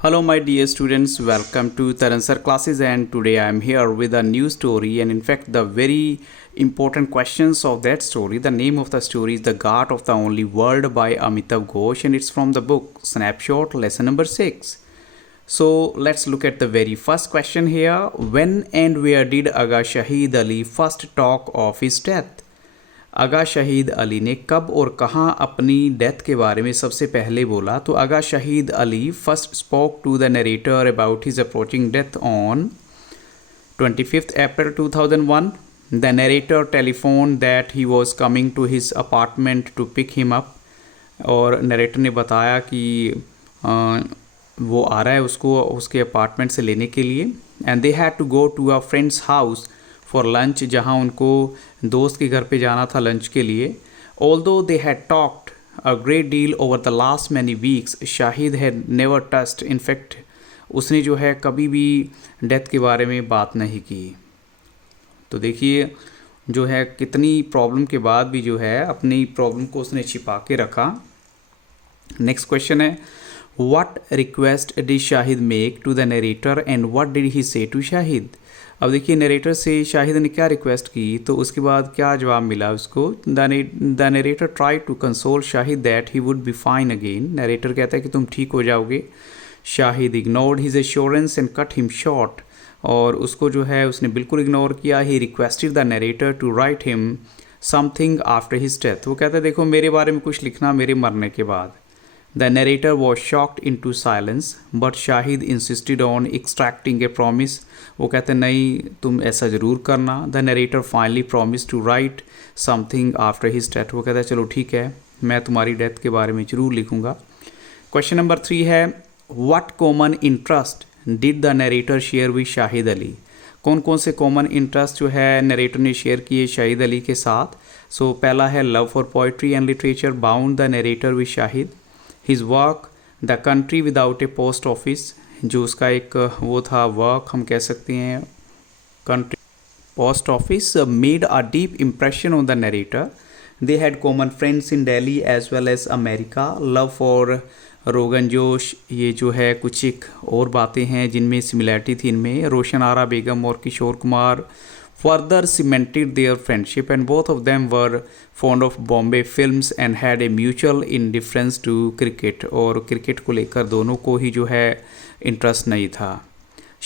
Hello, my dear students. Welcome to Taransar classes, and today I am here with a new story. And in fact, the very important questions of that story. The name of the story is "The Ghat of the Only World" by Amitav Ghosh, and it's from the book Snapshot, lesson number 6. So let's look at the very first question here. When and where did Aga Shahid Ali first talk of his death? आगा शहीद अली ने कब और कहाँ अपनी death के बारे में सबसे पहले बोला? तो Agha Shahid Ali first spoke to the narrator about his approaching death on 25th April 2001. The narrator telephoned that he was coming to his apartment to pick him up. और नरेटर ने बताया कि वो आ रहा है उसको उसके अपार्टमेंट से लेने के लिए. And they had to go to a friend's house for lunch, जहाँ उनको दोस्त के घर पे जाना था लंच के लिए. Although they had talked a great deal over the last many weeks, Shahid had never touched. In fact उसने जो है कभी भी डेथ के बारे में बात नहीं की. तो देखिए जो है कितनी प्रॉब्लम के बाद भी जो है अपनी प्रॉब्लम को उसने छिपा के रखा. नेक्स्ट क्वेश्चन है, what request did Shahid make to the narrator and what did he say to Shahid? अब देखिए नरेटर से शाहिद ने क्या रिक्वेस्ट की, तो उसके बाद क्या जवाब मिला उसको. The narrator try to console Shahid that he would be fine again. Narrator कहता है कि तुम ठीक हो जाओगे. Shahid ignored his assurance and cut him short, और उसको जो है उसने बिल्कुल इग्नोर किया. He requested the narrator to write him something after his death. वो कहता है देखो मेरे बारे में कुछ लिखना मेरे मरने के बाद. The narrator was shocked into silence, but Shahid insisted on extracting a promise. वो कहते नहीं तुम ऐसा ज़रूर करना. The narrator finally promised to write something after his death. वो कहता है चलो ठीक है मैं तुम्हारी डेथ के बारे में ज़रूर लिखूँगा. क्वेश्चन नंबर 3 है, What common interest did the narrator share with Shahid Ali? कौन कौन से कॉमन इंटरेस्ट जो है नरेटर ने शेयर किए शाहिद अली के साथ? सो पहला है love for poetry and literature bound the narrator with Shahid. His work the country without A post office, जो उसका एक वो था वर्क हम कह सकते हैं country post office, made a deep impression on the narrator. They had common friends in Delhi as well as America. Love for rogan josh, ये जो है कुछ एक और बातें हैं जिनमें सिमिलैरिटी थी इनमें. रोशन आरा बेगम और Kishore Kumar further cemented their friendship, and both of them were fond of Bombay films and had a mutual indifference to cricket. और क्रिकेट को लेकर दोनों को ही जो है इंटरेस्ट नहीं था.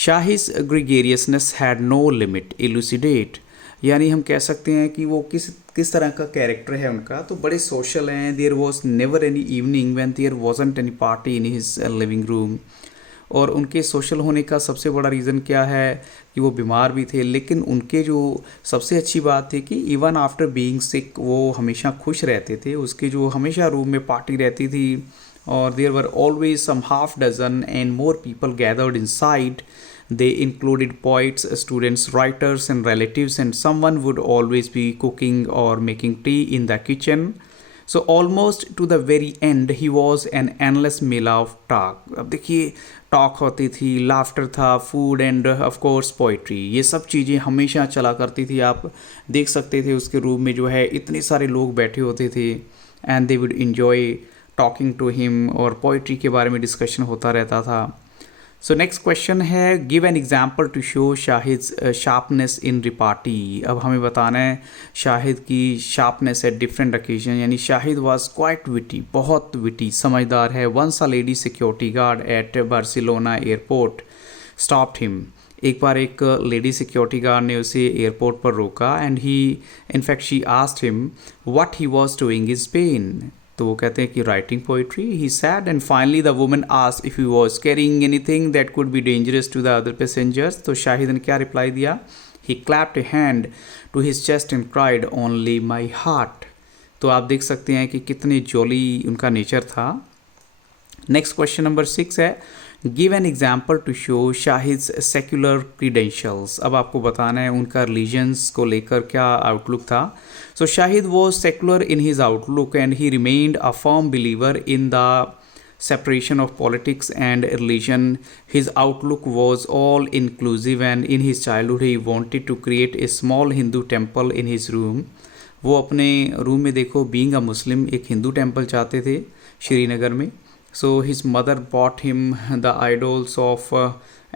शाहिद ग्रेगेरियसनेस हैड नो लिमिट इलूसिडेट, यानी हम कह सकते हैं कि वो किस तरह का कैरेक्टर है उनका. तो बड़े सोशल हैं. There was never any evening when there wasn't any party in his living room. और उनके सोशल होने का सबसे बड़ा रीज़न क्या है कि वो बीमार भी थे, लेकिन उनके जो सबसे अच्छी बात थी कि इवन आफ्टर बीइंग सिक वो हमेशा खुश रहते थे. उसके जो हमेशा रूम में पार्टी रहती थी, और there were always some half dozen and more people gathered inside. They included poets, students, writers and relatives, and someone would always be cooking or making tea in the kitchen. So almost to the very end he was an endless meal of talk. अब देखिए talk होती थी, laughter था, food and of course poetry, ये सब चीज़ें हमेशा चला करती थी. आप देख सकते थे उसके रूम में जो है इतने सारे लोग बैठे होते थे, and they would enjoy talking to him, और पोइट्री के बारे में डिस्कशन होता रहता था. सो नेक्स्ट क्वेश्चन है, give an example to show Shahid sharpness in repartee. अब हमें बताना है शाहिद की शार्पनेस एट डिफरेंट ओकेजन, यानी शाहिद वाज क्वाइट विटी, बहुत विटी, समझदार है. Once a lady security guard at Barcelona airport stopped him. एक बार एक लेडी सिक्योरिटी गार्ड ने उसे एयरपोर्ट पर रोका, and he in fact she asked him what he was doing in Spain. तो वो कहते हैं कि writing poetry, he said. And finally the woman asked if he was carrying anything that could be dangerous to the other passengers. तो शाहिद ने क्या reply दिया? He clapped a hand to his chest and cried only my heart. तो आप देख सकते हैं कि कितने जॉली उनका नेचर था. नेक्स्ट क्वेश्चन नंबर 6 है, give an example to show Shahid's secular credentials. अब आपको बताना है उनका रिलीजन्स को लेकर क्या आउटलुक था. So Shahid was secular in his outlook and he remained a firm believer in the separation of politics and religion. His outlook was all inclusive, and in his childhood he wanted to create a small Hindu temple in his room. वो अपने room में देखो being a मुस्लिम एक Hindu temple चाहते थे श्रीनगर में. So his mother bought him the idols of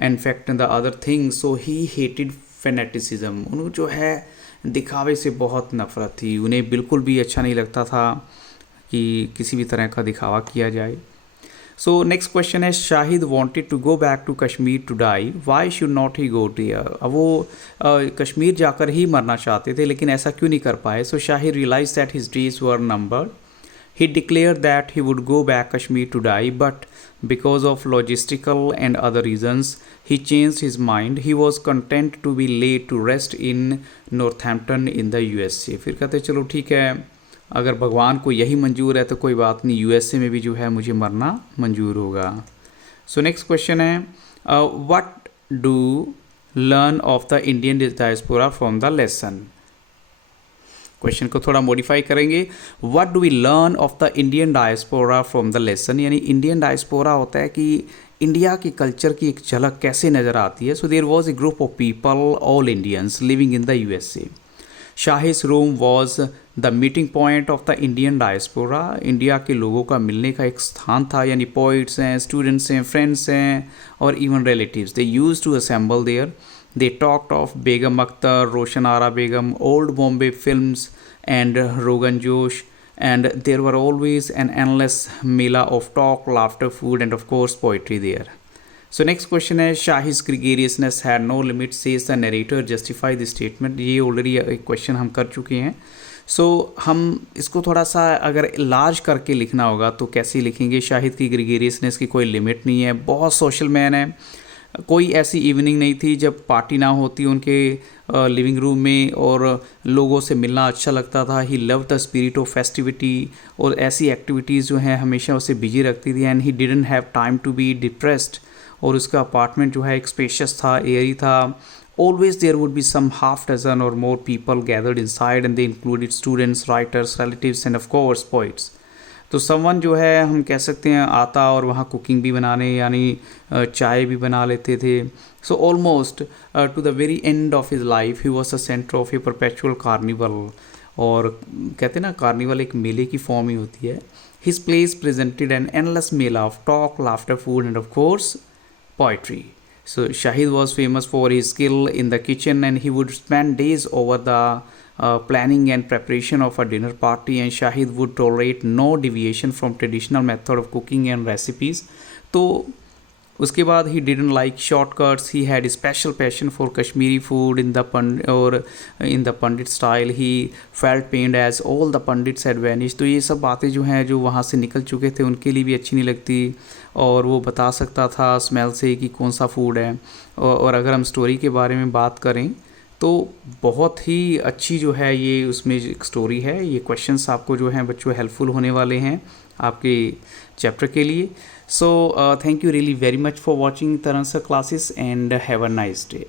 in fact the other things. So he hated fanaticism. उन्हें जो है दिखावे से बहुत नफरत थी, उन्हें बिल्कुल भी अच्छा नहीं लगता था कि किसी भी तरह का दिखावा किया जाए. So next question है, Shahid wanted to go back to Kashmir to die. Why should not he go there? अब वो कश्मीर जाकर ही मरना चाहते थे, लेकिन ऐसा क्यों नहीं कर पाए. So Shahid realized that his days were numbered. He declared that he would go back Kashmir to die, but because of logistical and other reasons, he changed his mind. He was content to be laid to rest in Northampton in the USA. फिर कहते चलो ठीक है, अगर भगवान को यही मंजूर है तो कोई बात नहीं, यूएसए में भी जो है मुझे मरना मंजूर होगा. सो नेक्स्ट क्वेश्चन है, what do learn of the Indian diaspora from the lesson. Question को थोड़ा मॉडिफाई करेंगे. What do we learn of the Indian diaspora from the lesson, यानी इंडियन डायस्पोरा होता है कि इंडिया के कल्चर की एक झलक कैसे नज़र आती है. So there was a group of people, all Indians living in the USA. शाहिस room was the meeting point of the Indian diaspora. India के लोगों का मिलने का एक स्थान था, यानी पोइट्स हैं, स्टूडेंट्स हैं, फ्रेंड्स हैं और even relatives. They use to assemble there. They talked of Begum Akhtar, Roshan Ara Begum, old Bombay films and Rogan Josh, and there were always an endless mela of talk, laughter, food and of course poetry there. So next question है, Shahi's gregariousness had no limit says the narrator, justify the statement. ये already एक question हम कर चुके हैं. सो हम इसको थोड़ा सा अगर लार्ज करके लिखना होगा तो कैसे लिखेंगे. शाहिद की ग्रेगेरियसनेस की कोई लिमिट नहीं है, बहुत सोशल मैन है. कोई ऐसी इवनिंग नहीं थी जब पार्टी ना होती उनके लिविंग रूम में और लोगों से मिलना अच्छा लगता था. He love the spirit of festivity, और ऐसी एक्टिविटीज़ जो हैं हमेशा उसे बिजी रखती थी. And he didn't have time to be depressed. और उसका अपार्टमेंट जो है एक स्पेशियस था, एयरी था. Always there would be some half dozen or more people gathered inside and they included students, writers, relatives and of course poets. तो someone जो है हम कह सकते हैं आता और वहाँ कुकिंग भी बनाने, यानी चाय भी बना लेते थे. So almost two the very end of his life he was the centre of A perpetual carnival. और कहते हैं ना, कार्निवल एक मेले की फॉर्म ही होती है. His place presented an endless Mela of talk, laughter, food and of course poetry. So Shahid was famous for his skill in the kitchen, and he would spend days over the planning and preparation of a dinner party, and Shahid would tolerate no deviation from traditional method of cooking and recipes. तो उसके बाद he didn't like shortcuts. He had a special passion for Kashmiri food in the Pandit style. He felt pained as all the Pandits had vanished. तो ये सब बातें जो हैं जो वहाँ से निकल चुके थे उनके लिए भी अच्छी नहीं लगती, और वो बता सकता था स्मेल से कि कौन सा फूड है. और अगर हम स्टोरी के बारे में बात करें तो बहुत ही अच्छी जो है ये उसमें एक स्टोरी है. ये क्वेश्चंस आपको जो हैं बच्चों हेल्पफुल होने वाले हैं आपके चैप्टर के लिए. So thank you really very much for watching तरह sir classes and have a nice day.